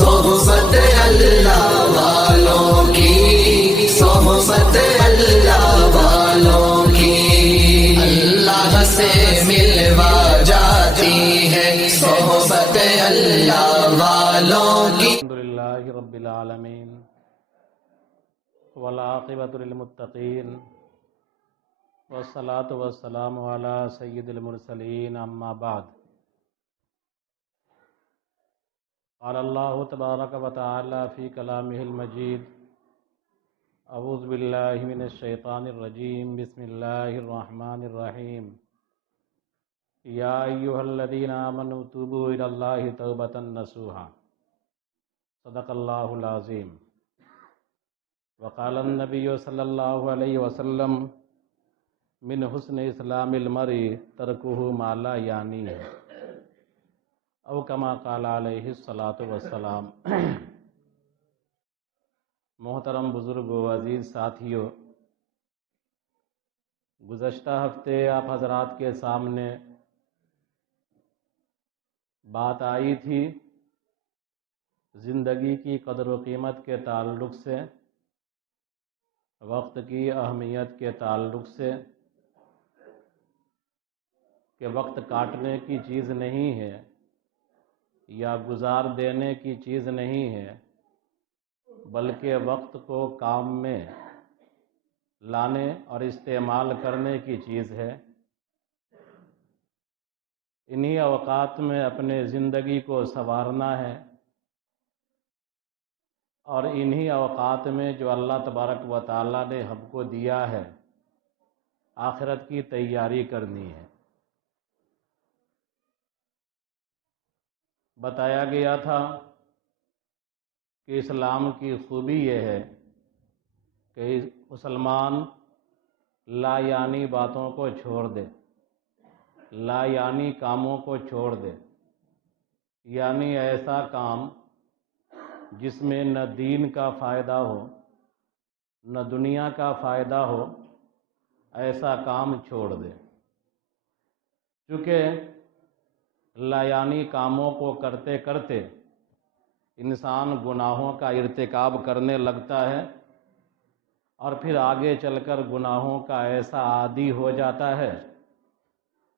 صحبت اللہ والوں کی، صحبت اللہ والوں کی، اللہ سے ملوا جاتی ہے صحبت اللہ والوں کی۔ الحمدللہ رب العالمین والعاقبۃ للمتقین والصلاۃ والسلام علی سید المرسلین، اما بعد۔ قال اللہ تبارک و تعالی فی کلامہ المجید، اعوذ باللہ من الشیطان الرجیم، بسم اللہ الرحمن الرحیم، یا ایہا الذین آمنوا توبوا الی اللہ توبۃ نصوحا، صدق اللہ العظیم۔ وقال النبی صلی اللہ علیہ وسلم، من حسن اسلام المرء ترکہ ما لا یعنیہ، او کما قال علیہ الصلاۃ والسلام۔ محترم بزرگ و عزیز ساتھیو، گزشتہ ہفتے آپ حضرات کے سامنے بات آئی تھی زندگی کی قدر و قیمت کے تعلق سے، وقت کی اہمیت کے تعلق سے، کہ وقت کاٹنے کی چیز نہیں ہے یا گزار دینے کی چیز نہیں ہے، بلکہ وقت کو کام میں لانے اور استعمال کرنے کی چیز ہے۔ انہی اوقات میں اپنے زندگی کو سنوارنا ہے، اور انہی اوقات میں جو اللہ تبارک و تعالیٰ نے ہم کو دیا ہے، آخرت کی تیاری کرنی ہے۔ بتایا گیا تھا کہ اسلام کی خوبی یہ ہے کہ مسلمان لا یعنی باتوں کو چھوڑ دے، لا یعنی کاموں کو چھوڑ دے، یعنی ایسا کام جس میں نہ دین کا فائدہ ہو نہ دنیا کا فائدہ ہو، ایسا کام چھوڑ دے۔ چونکہ لا یعنی کاموں کو کرتے کرتے انسان گناہوں کا ارتکاب کرنے لگتا ہے، اور پھر آگے چل کر گناہوں کا ایسا عادی ہو جاتا ہے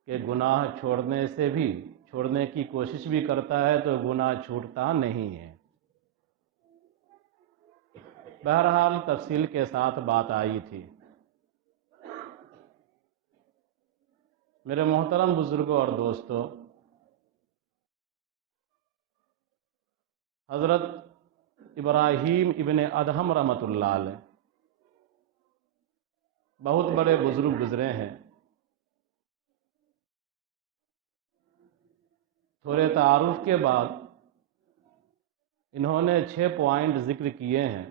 کہ گناہ چھوڑنے کی کوشش بھی کرتا ہے تو گناہ چھوٹتا نہیں ہے۔ بہرحال تفصیل کے ساتھ بات آئی تھی۔ میرے محترم بزرگوں اور دوستو، حضرت ابراہیم ابن ادہم رحمۃ اللہ علیہ بہت بڑے بزرگ گزرے ہیں۔ تھوڑے تعارف کے بعد انہوں نے 6 پوائنٹ ذکر کیے ہیں۔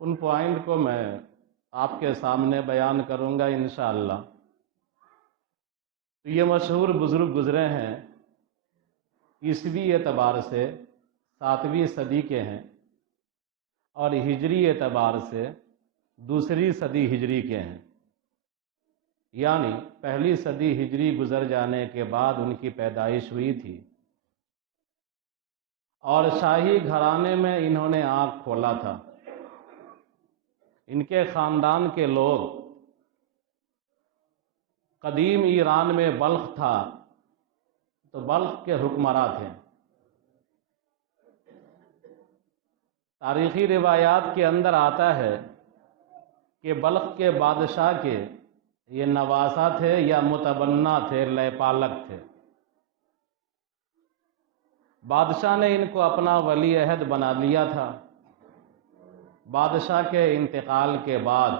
ان پوائنٹ کو میں آپ کے سامنے بیان کروں گا انشاءاللہ۔ یہ مشہور بزرگ گزرے ہیں، عیسوی اعتبار سے 7ویں صدی کے ہیں، اور ہجری اعتبار سے 2 صدی ہجری کے ہیں، یعنی 1 صدی ہجری گزر جانے کے بعد ان کی پیدائش ہوئی تھی، اور شاہی گھرانے میں انہوں نے آنکھ کھولا تھا۔ ان کے خاندان کے لوگ، قدیم ایران میں بلخ تھا تو بلخ کے حکمراں تھے۔ تاریخی روایات کے اندر آتا ہے کہ بلخ کے بادشاہ کے یہ نواسہ تھے یا متبنہ تھے، لے پالک تھے۔ بادشاہ نے ان کو اپنا ولی عہد بنا لیا تھا۔ بادشاہ کے انتقال کے بعد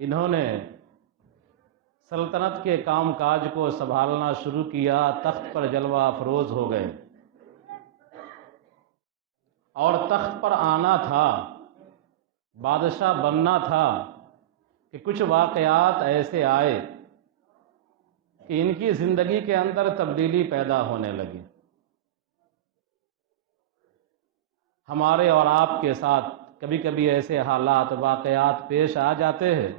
انہوں نے سلطنت کے کام کاج کو سنبھالنا شروع کیا، تخت پر جلوہ افروز ہو گئے، اور تخت پر آنا تھا، بادشاہ بننا تھا، کہ کچھ واقعات ایسے آئے کہ ان کی زندگی کے اندر تبدیلی پیدا ہونے لگی۔ ہمارے اور آپ کے ساتھ کبھی کبھی ایسے حالات، واقعات پیش آ جاتے ہیں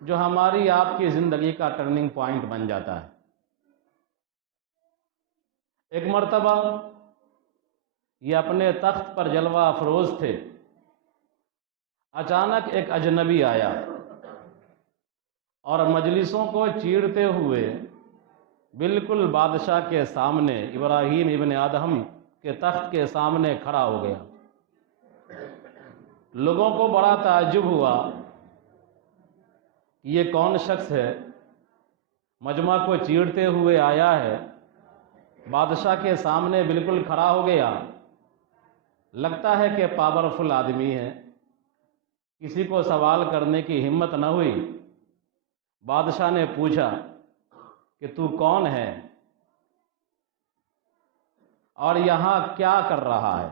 جو ہماری آپ کی زندگی کا ٹرننگ پوائنٹ بن جاتا ہے۔ ایک مرتبہ یہ اپنے تخت پر جلوہ افروز تھے۔ اچانک ایک اجنبی آیا اور مجلسوں کو چیرتے ہوئے بالکل بادشاہ کے سامنے، ابراہیم ابن ادہم کے تخت کے سامنے کھڑا ہو گیا۔ لوگوں کو بڑا تعجب ہوا کہ یہ کون شخص ہے، مجمع کو چیرتے ہوئے آیا ہے، بادشاہ کے سامنے بالکل کھڑا ہو گیا، لگتا ہے کہ پاورفل آدمی ہے۔ کسی کو سوال کرنے کی ہمت نہ ہوئی۔ بادشاہ نے پوچھا کہ تو کون ہے اور یہاں کیا کر رہا ہے؟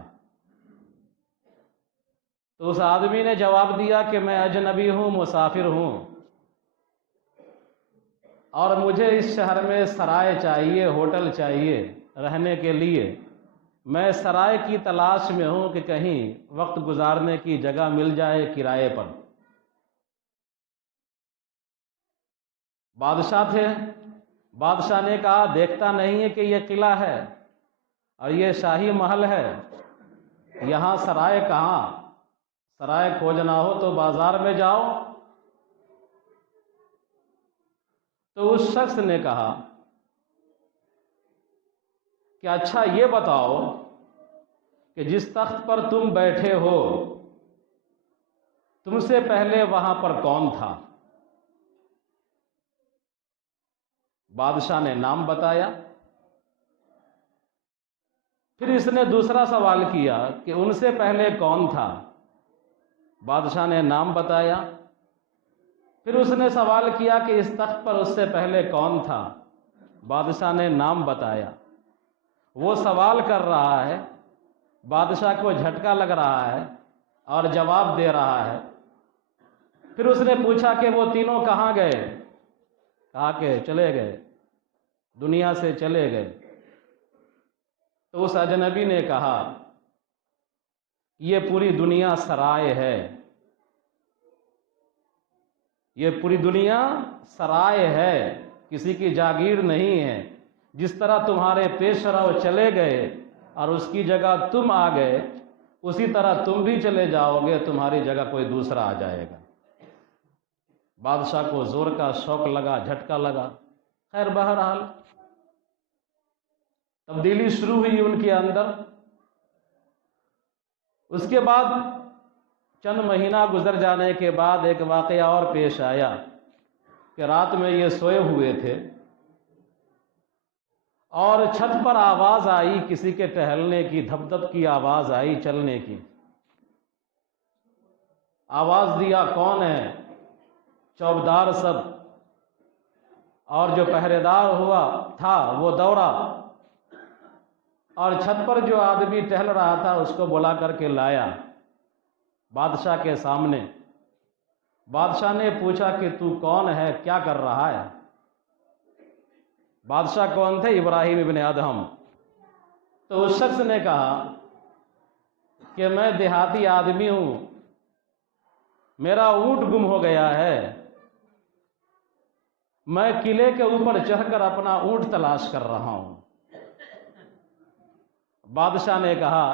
تو اس آدمی نے جواب دیا کہ میں اجنبی ہوں، مسافر ہوں، اور مجھے اس شہر میں سرائے چاہیے، ہوٹل چاہیے رہنے کے لیے۔ میں سرائے کی تلاش میں ہوں کہ کہیں وقت گزارنے کی جگہ مل جائے کرائے پر۔ بادشاہ تھے، بادشاہ نے کہا دیکھتا نہیں ہے کہ یہ قلعہ ہے اور یہ شاہی محل ہے، یہاں سرائے کہاں؟ سرائے کھوجنا ہو تو بازار میں جاؤ۔ تو اس شخص نے کہا کہ اچھا یہ بتاؤ کہ جس تخت پر تم بیٹھے ہو، تم سے پہلے وہاں پر کون تھا؟ بادشاہ نے نام بتایا۔ پھر اس نے دوسرا سوال کیا کہ ان سے پہلے کون تھا؟ بادشاہ نے نام بتایا۔ پھر اس نے سوال کیا کہ اس تخت پر اس سے پہلے کون تھا؟ بادشاہ نے نام بتایا۔ وہ سوال کر رہا ہے، بادشاہ کو جھٹکا لگ رہا ہے اور جواب دے رہا ہے۔ پھر اس نے پوچھا کہ وہ تینوں کہاں گئے؟ کہا کہ چلے گئے، دنیا سے چلے گئے۔ تو اس اجنبی نے کہا یہ پوری دنیا سرائے ہے، یہ پوری دنیا سرائے ہے، کسی کی جاگیر نہیں ہے۔ جس طرح تمہارے پیش رو چلے گئے اور اس کی جگہ تم آ گئے، اسی طرح تم بھی چلے جاؤ گے، تمہاری جگہ کوئی دوسرا آ جائے گا۔ بادشاہ کو زور کا شوق لگا، جھٹکا لگا۔ خیر بہرحال تبدیلی شروع ہوئی ان کے اندر۔ اس کے بعد چند مہینہ گزر جانے کے بعد ایک واقعہ اور پیش آیا کہ رات میں یہ سوئے ہوئے تھے اور چھت پر آواز آئی کسی کے ٹہلنے کی، دھپ دھپ کی آواز آئی، چلنے کی۔ آواز دیا کون ہے؟ چوبدار سب، اور جو پہرے دار ہوا تھا وہ دوڑا اور چھت پر جو آدمی ٹہل رہا تھا اس کو بلا کر کے لایا بادشاہ کے سامنے۔ بادشاہ نے پوچھا کہ تو کون ہے، کیا کر رہا ہے؟ بادشاہ کون تھے؟ ابراہیم ابن ادہم۔ تو اس شخص نے کہا کہ میں دیہاتی آدمی ہوں، میرا اونٹ گم ہو گیا ہے، میں قلعے کے اوپر چڑھ کر اپنا اونٹ تلاش کر رہا ہوں۔ بادشاہ نے کہا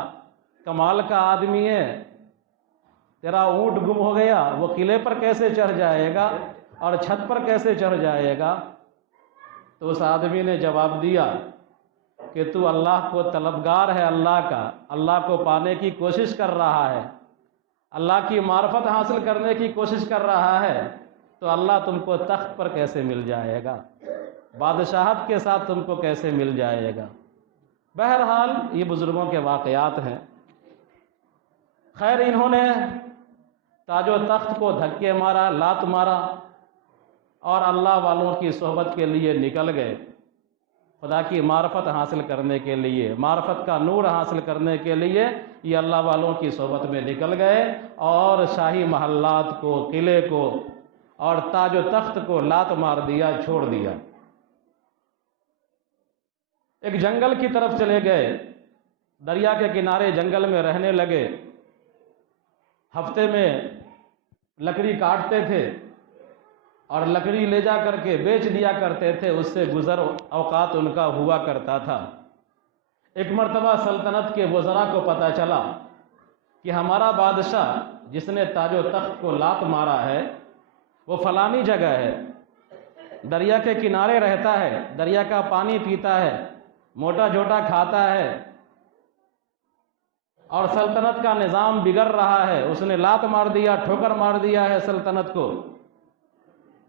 کمال کا آدمی ہے، تیرا اونٹ گم ہو گیا، وہ قلعے پر کیسے چڑھ جائے گا اور چھت پر کیسے چڑھ جائے گا؟ تو اس آدمی نے جواب دیا کہ تو اللہ کو طلبگار ہے، اللہ کا، اللہ کو پانے کی کوشش کر رہا ہے، اللہ کی معرفت حاصل کرنے کی کوشش کر رہا ہے، تو اللہ تم کو تخت پر کیسے مل جائے گا، بادشاہت کے ساتھ تم کو کیسے مل جائے گا؟ بہرحال یہ بزرگوں کے واقعات ہیں۔ خیر انہوں نے تاج و تخت کو دھکے مارا، لات مارا اور اللہ والوں کی صحبت کے لیے نکل گئے، خدا کی معرفت حاصل کرنے کے لیے، معرفت کا نور حاصل کرنے کے لیے یہ اللہ والوں کی صحبت میں نکل گئے اور شاہی محلات کو، قلعے کو اور تاج و تخت کو لات مار دیا، چھوڑ دیا۔ ایک جنگل کی طرف چلے گئے، دریا کے کنارے جنگل میں رہنے لگے، ہفتے میں لکڑی کاٹتے تھے اور لکڑی لے جا کر کے بیچ دیا کرتے تھے، اس سے گزر اوقات ان کا ہوا کرتا تھا۔ ایک مرتبہ سلطنت کے وزراء کو پتہ چلا کہ ہمارا بادشاہ جس نے تاج و تخت کو لات مارا ہے وہ فلانی جگہ ہے، دریا کے کنارے رہتا ہے، دریا کا پانی پیتا ہے، موٹا جھوٹا کھاتا ہے، اور سلطنت کا نظام بگڑ رہا ہے، اس نے لات مار دیا، ٹھوکر مار دیا ہے سلطنت کو۔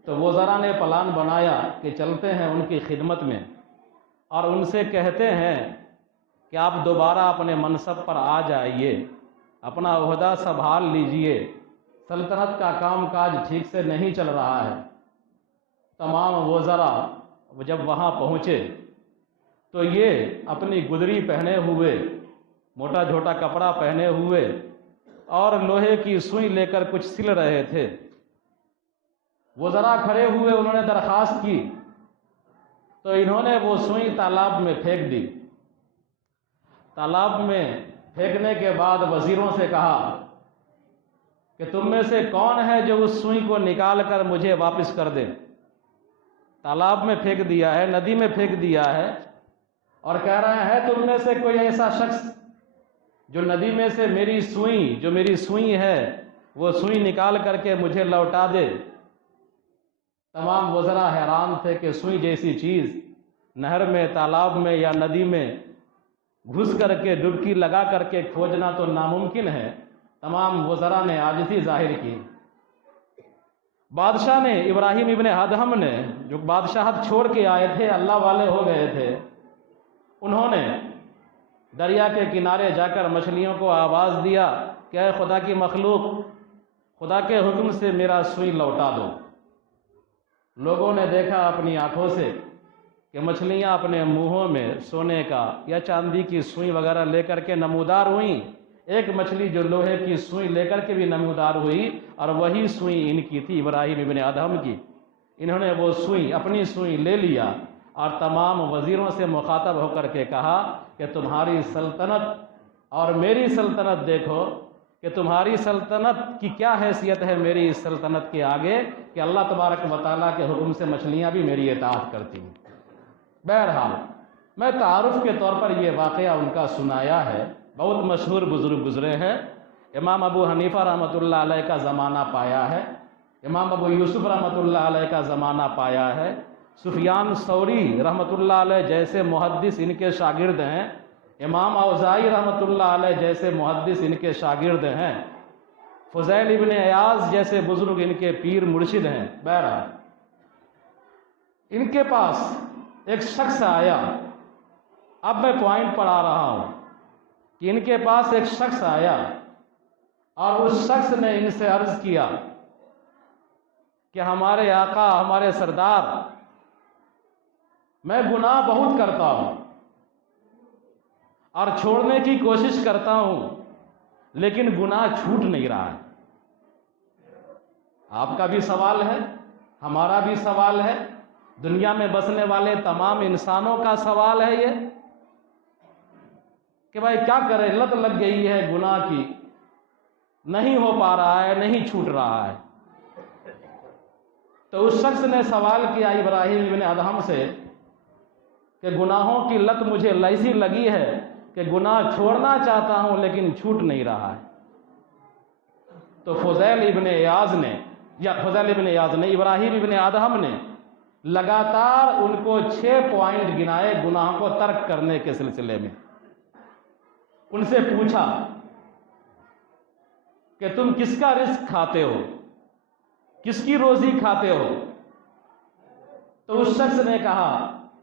تو وزراء نے پلان بنایا کہ چلتے ہیں ان کی خدمت میں اور ان سے کہتے ہیں کہ آپ دوبارہ اپنے منصب پر آ جائیے، اپنا عہدہ سنبھال لیجئے، سلطنت کا کام کاج ٹھیک سے نہیں چل رہا ہے۔ تمام وزراء جب وہاں پہنچے تو یہ اپنی گدری پہنے ہوئے، موٹا جھوٹا کپڑا پہنے ہوئے اور لوہے کی سوئی لے کر کچھ سل رہے تھے۔ وزراء کھڑے ہوئے، انہوں نے درخواست کی تو انہوں نے وہ سوئی تالاب میں پھینک دی۔ تالاب میں پھینکنے کے بعد وزیروں سے کہا کہ تم میں سے کون ہے جو اس سوئی کو نکال کر مجھے واپس کر دے۔ تالاب میں پھینک دیا ہے، ندی میں پھینک دیا ہے، اور کہہ رہے ہیں تم میں سے کوئی ایسا شخص جو ندی میں سے میری سوئی ہے وہ سوئی نکال کر کے مجھے لوٹا دے۔ تمام وزراء حیران تھے کہ سوئی جیسی چیز نہر میں، تالاب میں یا ندی میں گھس کر کے ڈبکی لگا کر کے کھوجنا تو ناممکن ہے۔ تمام وزراء نے عاجزی ظاہر کی۔ بادشاہ نے، ابراہیم ابن ادہم نے، جو بادشاہت چھوڑ کے آئے تھے، اللہ والے ہو گئے تھے، انہوں نے دریا کے کنارے جا کر مچھلیوں کو آواز دیا کہ اے خدا کی مخلوق، خدا کے حکم سے میرا سوئی لوٹا دو۔ لوگوں نے دیکھا اپنی آنکھوں سے کہ مچھلیاں اپنے منہوں میں سونے کا یا چاندی کی سوئی وغیرہ لے کر کے نمودار ہوئیں۔ ایک مچھلی جو لوہے کی سوئی لے کر کے بھی نمودار ہوئی، اور وہی سوئی ان کی تھی، ابراہیم ابن ادہم کی۔ انہوں نے وہ سوئی، اپنی سوئی لے لیا اور تمام وزیروں سے مخاطب ہو کر کے کہا کہ تمہاری سلطنت اور میری سلطنت دیکھو کہ تمہاری سلطنت کی کیا حیثیت ہے میری اس سلطنت کے آگے، کہ اللہ تبارک و تعالیٰ کے حکم سے مچھلیاں بھی میری اطاعت کرتی ہیں۔ بہرحال میں تعارف کے طور پر یہ واقعہ ان کا سنایا ہے۔ بہت مشہور بزرگ گزرے ہیں۔ امام ابو حنیفہ رحمۃ اللہ علیہ کا زمانہ پایا ہے، امام ابو یوسف رحمۃ اللہ علیہ کا زمانہ پایا ہے، سفیان ثوری رحمۃ اللہ علیہ جیسے محدث ان کے شاگرد ہیں، امام اوزاعی رحمۃ اللہ علیہ جیسے محدث ان کے شاگرد ہیں، فضیل ابن عیاض جیسے بزرگ ان کے پیر مرشد ہیں۔ بہرحال ان کے پاس ایک شخص آیا، اب میں پوائنٹ پر آ رہا ہوں کہ ان کے پاس ایک شخص آیا اور اس شخص نے ان سے عرض کیا کہ ہمارے آقا، ہمارے سردار، میں گناہ بہت کرتا ہوں اور چھوڑنے کی کوشش کرتا ہوں، لیکن گناہ چھوٹ نہیں رہا ہے۔ آپ کا بھی سوال ہے، ہمارا بھی سوال ہے، دنیا میں بسنے والے تمام انسانوں کا سوال ہے یہ کہ بھائی کیا کرے، لت لگ گئی ہے گناہ کی، نہیں ہو پا رہا ہے، نہیں چھوٹ رہا ہے۔ تو اس شخص نے سوال کیا ابراہیم ابن ادہم سے کہ گناہوں کی لت مجھے ایسی لگی ہے کہ گناہ چھوڑنا چاہتا ہوں لیکن چھوٹ نہیں رہا ہے۔ تو فضیل ابن عیاض نے ابراہیم ابن ادہم نے لگاتار ان کو 6 پوائنٹ گنائے گناہوں کو ترک کرنے کے سلسلے میں۔ ان سے پوچھا کہ تم کس کا رزق کھاتے ہو، کس کی روزی کھاتے ہو؟ تو اس شخص نے کہا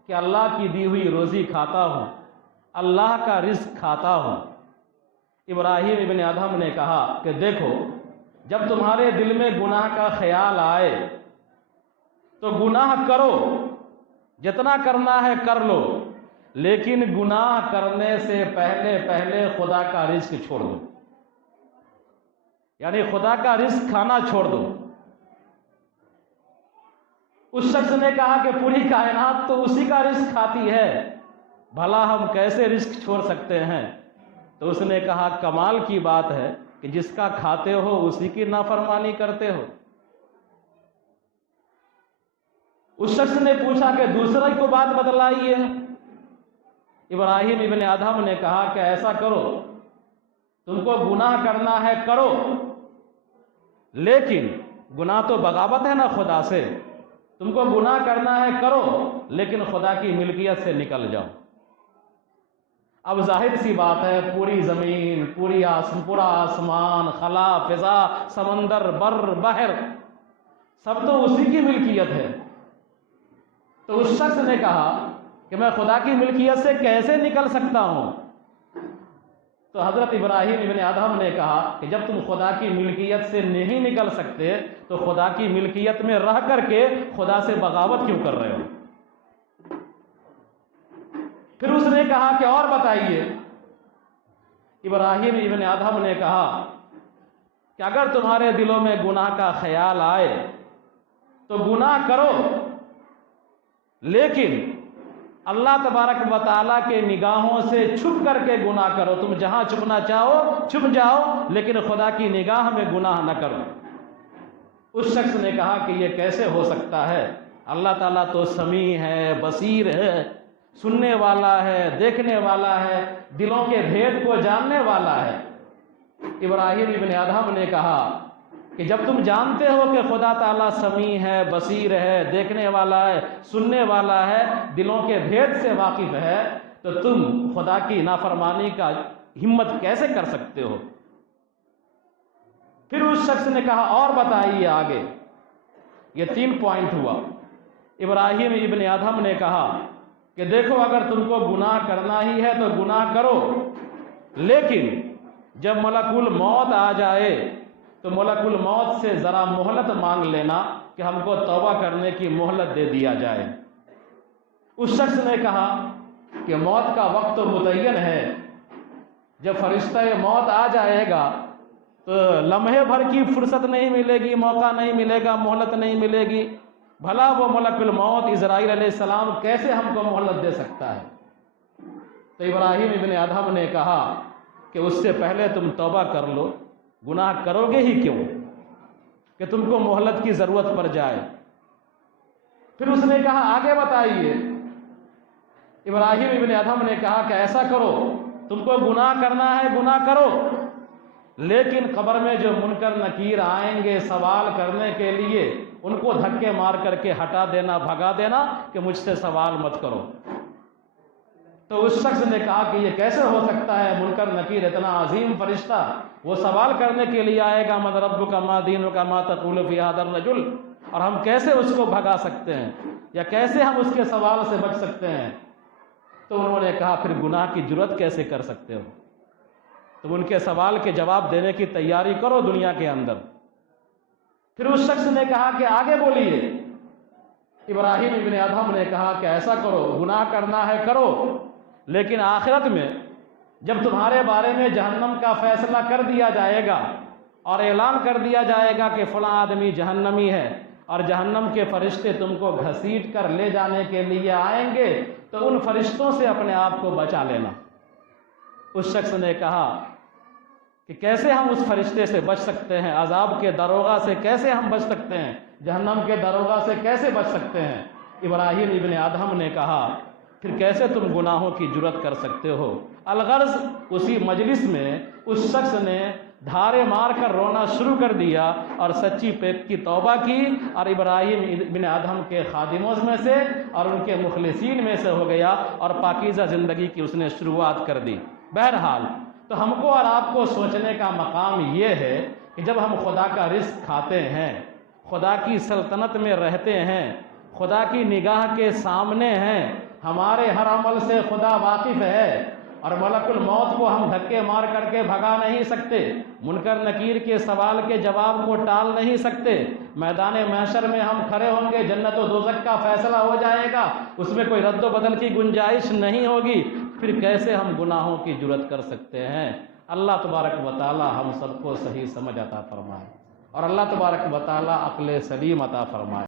کہ اللہ کی دی ہوئی روزی کھاتا ہوں، اللہ کا رزق کھاتا ہوں۔ ابراہیم ابن ادہم نے کہا کہ دیکھو، جب تمہارے دل میں گناہ کا خیال آئے تو گناہ کرو، جتنا کرنا ہے کر لو، لیکن گناہ کرنے سے پہلے خدا کا رزق چھوڑ دو، یعنی خدا کا رزق کھانا چھوڑ دو۔ اس شخص نے کہا کہ پوری کائنات تو اسی کا رزق کھاتی ہے، بھلا ہم کیسے رزق چھوڑ سکتے ہیں؟ تو اس نے کہا کمال کی بات ہے کہ جس کا کھاتے ہو اسی کی نافرمانی کرتے ہو۔ اس شخص نے پوچھا کہ دوسرے کو بات بتلائیے، ابراہیم ابن ادہم نے کہا کہ ایسا کرو، تم کو گناہ کرنا ہے کرو، لیکن گناہ تو بغاوت ہے نا خدا سے، تم کو گناہ کرنا ہے کرو لیکن خدا کی ملکیت سے نکل جاؤ۔ اب ظاہر سی بات ہے، پوری زمین، پورا آسمان، خلا فضا، سمندر، بر بحر، سب تو اسی کی ملکیت ہے۔ تو اس شخص نے کہا کہ میں خدا کی ملکیت سے کیسے نکل سکتا ہوں؟ تو حضرت ابراہیم ابن ادہم نے کہا کہ جب تم خدا کی ملکیت سے نہیں نکل سکتے تو خدا کی ملکیت میں رہ کر کے خدا سے بغاوت کیوں کر رہے ہو؟ پھر اس نے کہا کہ اور بتائیے۔ ابراہیم ابن ادہم نے کہا کہ اگر تمہارے دلوں میں گناہ کا خیال آئے تو گناہ کرو، لیکن اللہ تبارک و تعالیٰ کے نگاہوں سے چھپ کر کے گناہ کرو۔ تم جہاں چھپنا چاہو چھپ جاؤ، لیکن خدا کی نگاہ میں گناہ نہ کرو۔ اس شخص نے کہا کہ یہ کیسے ہو سکتا ہے؟ اللہ تعالیٰ تو سمیع ہے، بصیر ہے، سننے والا ہے، دیکھنے والا ہے، دلوں کے بھید کو جاننے والا ہے۔ ابراہیم ابن ادہم نے کہا کہ جب تم جانتے ہو کہ خدا تعالیٰ سمیع ہے، بصیر ہے، دیکھنے والا ہے، سننے والا ہے، دلوں کے بھید سے واقف ہے، تو تم خدا کی نافرمانی کا ہمت کیسے کر سکتے ہو؟ پھر اس شخص نے کہا اور بتائیے آگے۔ یہ 3 پوائنٹ ہوا۔ ابراہیم ابن ادہم نے کہا کہ دیکھو، اگر تم کو گناہ کرنا ہی ہے تو گناہ کرو، لیکن جب ملک الموت آ جائے تو ملک الموت سے ذرا مہلت مانگ لینا کہ ہم کو توبہ کرنے کی مہلت دے دیا جائے۔ اس شخص نے کہا کہ موت کا وقت تو متعین ہے، جب فرشتہ موت آ جائے گا تو لمحے بھر کی فرصت نہیں ملے گی، موقع نہیں ملے گا، مہلت نہیں ملے گی۔ بھلا وہ ملک الموت اسرائیل علیہ السلام کیسے ہم کو مہلت دے سکتا ہے؟ تو ابراہیم ابن ادہم نے کہا کہ اس سے پہلے تم توبہ کر لو، گناہ کرو گے ہی کیوں کہ تم کو مہلت کی ضرورت پڑ جائے۔ پھر اس نے کہا آگے بتائیے۔ ابراہیم ابن ادہم نے کہا کہ ایسا کرو، تم کو گناہ کرنا ہے گناہ کرو، لیکن قبر میں جو منکر نکیر آئیں گے سوال کرنے کے لیے، ان کو دھکے مار کر کے ہٹا دینا، بھگا دینا کہ مجھ سے سوال مت کرو۔ تو اس شخص نے کہا کہ یہ کیسے ہو سکتا ہے؟ منکر نکیر اتنا عظیم فرشتہ وہ سوال کرنے کے لیے آئے گا، من ربک ما دینک ما تقول فی ھذا الرجل، اور ہم کیسے اس کو بھگا سکتے ہیں یا کیسے ہم اس کے سوال سے بچ سکتے ہیں؟ تو انہوں نے کہا پھر گناہ کی جرأت کیسے کر سکتے ہو؟ تم ان کے سوال کے جواب دینے کی تیاری کرو دنیا کے اندر۔ پھر اس شخص نے کہا کہ آگے بولیے۔ ابراہیم ابن ادہم نے کہا کہ ایسا کرو، گناہ کرنا ہے کرو، لیکن آخرت میں جب تمہارے بارے میں جہنم کا فیصلہ کر دیا جائے گا اور اعلان کر دیا جائے گا کہ فلاں آدمی جہنمی ہے، اور جہنم کے فرشتے تم کو گھسیٹ کر لے جانے کے لیے آئیں گے، تو ان فرشتوں سے اپنے آپ کو بچا لینا۔ اس شخص نے کہا کہ کیسے ہم اس فرشتے سے بچ سکتے ہیں؟ عذاب کے داروغہ سے کیسے ہم بچ سکتے ہیں؟ جہنم کے داروغہ سے کیسے بچ سکتے ہیں؟ ابراہیم ابن ادہم نے کہا پھر کیسے تم گناہوں کی جرأت کر سکتے ہو؟ الغرض اسی مجلس میں اس شخص نے دھارے مار کر رونا شروع کر دیا اور سچی پیک کی توبہ کی، اور ابراہیم ابن ادہم کے خادموں میں سے اور ان کے مخلصین میں سے ہو گیا اور پاکیزہ زندگی کی اس نے شروعات کر دی۔ بہرحال تو ہم کو اور آپ کو سوچنے کا مقام یہ ہے کہ جب ہم خدا کا رزق کھاتے ہیں، خدا کی سلطنت میں رہتے ہیں، خدا کی نگاہ کے سامنے ہیں، ہمارے ہر عمل سے خدا واقف ہے، اور ملک الموت کو ہم دھکے مار کر کے بھگا نہیں سکتے، منکر نکیر کے سوال کے جواب کو ٹال نہیں سکتے، میدان محشر میں ہم کھڑے ہوں گے، جنت و دوزخ کا فیصلہ ہو جائے گا، اس میں کوئی رد و بدل کی گنجائش نہیں ہوگی، پھر کیسے ہم گناہوں کی جرأت کر سکتے ہیں؟ اللہ تبارک و تعالی ہم سب کو صحیح سمجھ عطا فرمائے، اور اللہ تبارک و تعالی عقل سلیم عطا فرمائے۔